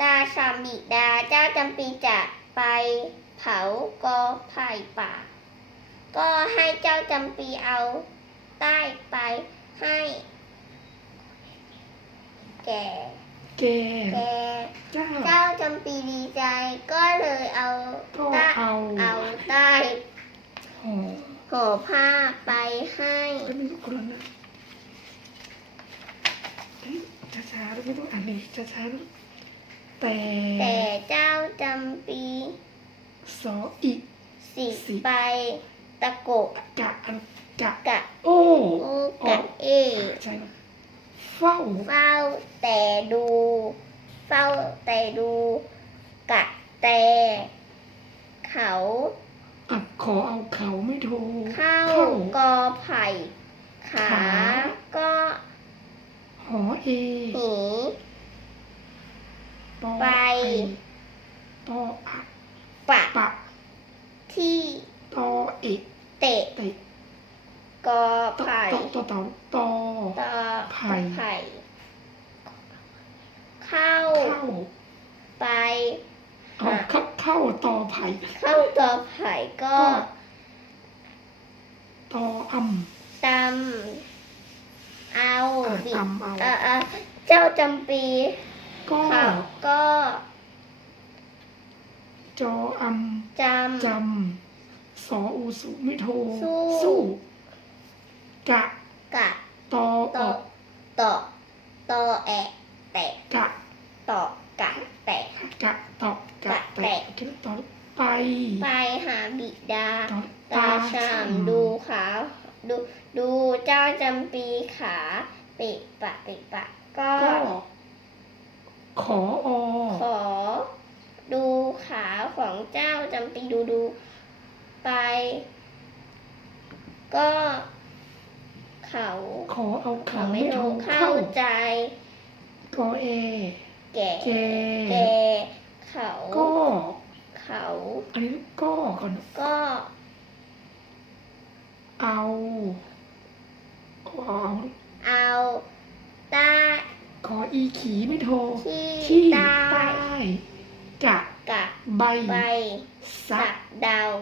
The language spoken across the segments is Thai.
ตาสามบิดาเจ้าจำปีจะไปเผากอไผ่ป่า ก็ให้เจ้าจำปีเอาใต้ไปให้ แก่แกแก่เจ้าเจ้าจำปีดีใจก็เลยเอาก็ใต้เอาเอาใต้ห่อห่อผ้าไปให้ ก็มีคนละนะเฮ้ยช้าๆแล้วไม่ต้องอ่านเลยช้าๆแล้ว แต่แต่เจ้าจำปีสออีกสิสิไปตะโกะกะอันกะกะโอ้โอกะเอใช่ไหมเฝ้าเฝ้าแต่ดู เฝ้าแต่ดูกะแต่เขาอัดขอเอาเขาไม่โทรเข้ากอไผ่ขาขาก็หอเอหนีปอ ไปปออัดปะปะที่ตอเอกเตะเตะกอตอไผ่ตอตอตอตอตอไผ่ไผ่เข้าเข้าไปเอาเข้าเข้าตอไผ่เข้าตอไผ่ก็ก็ตออำตำเอาอะบิตำเอาเอ่อเอ่อเจ้าจำปีก็เขาก็ จออจำ จำสออูสุไม่โทรสู้ สู้กะำกะตอตอออกตอตอแอะแตะกะตอกะแตะ กะตอกกะกะแตะ แตะคิดต่อไปไปหาบิดาตอตาชามดูขา ดูดูเจ้าจำปีขาปิปะปิปะ ก็ก็ขออขอ ดูขาของเจ้าจำปีดูดูไป ก็เขาขอเอาขาไม่โทรเข้าใจกอเอ แก่แกแกเขาก็เขาอันนี้ก็ก่อนก็ เอาเอาเอาเอาตาขออีขีไม่โทรที่ที่ใต้ใต้ ใบ ใบสัสักกดาว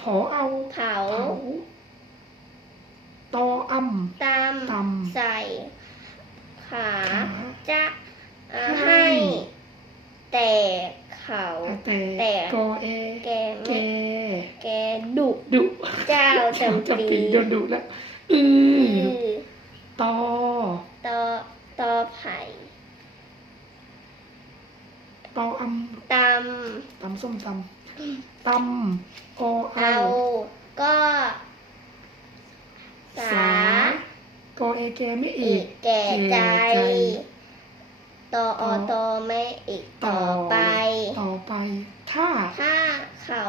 ผอเอาเผาเผาตออตามตำใส่ขาำขาจะเอ่อให้ให้แต่เขาแต่แต่กอเอแกแกไม่แกดุดุเจ้าจำจำปีปีโดนดุแล้วอืคืออตอตอตอไผ่ ตออตำตำส้มตำตำกอำเอาเอาก็สาสากอเอแกไม่อีอีกกแก่ใจแก่ใจตออตอไม่อีกต่อไป ต่อไปถ้า ถ้าเขา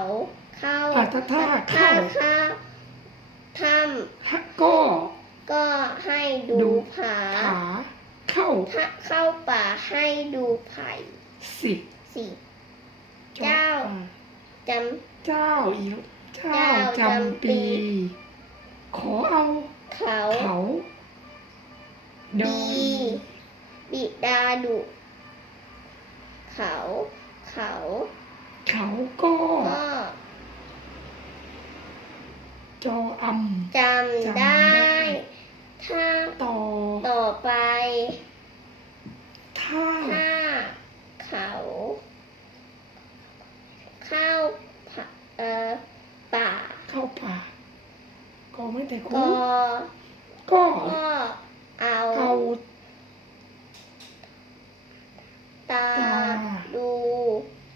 เข้าอะถ้าถ้าเข้า ถ้าถ้ถ้าก็ำก็ให้ดูดูผา ขาเข้า ถ้าเข้าป่าให้ดูไผ่ สิบสิจเจ้าจเจ้าอีกเจ้าเจ้าจำจำปีปี ขอเอาำเขาเขาโดดียบิดาดุเขา เขาเขาก็ก็จออจำได้ ถ้าำต่อต่อไป ถ้า ถ้าเขาเข้าป่าเอ่อป่า เข้าป่า ก็ไม่แต่ก็คุ้ก็ก็เอาเอาตาตาดู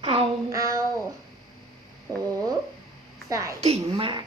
เอาเอาหูใส่เก่งมาก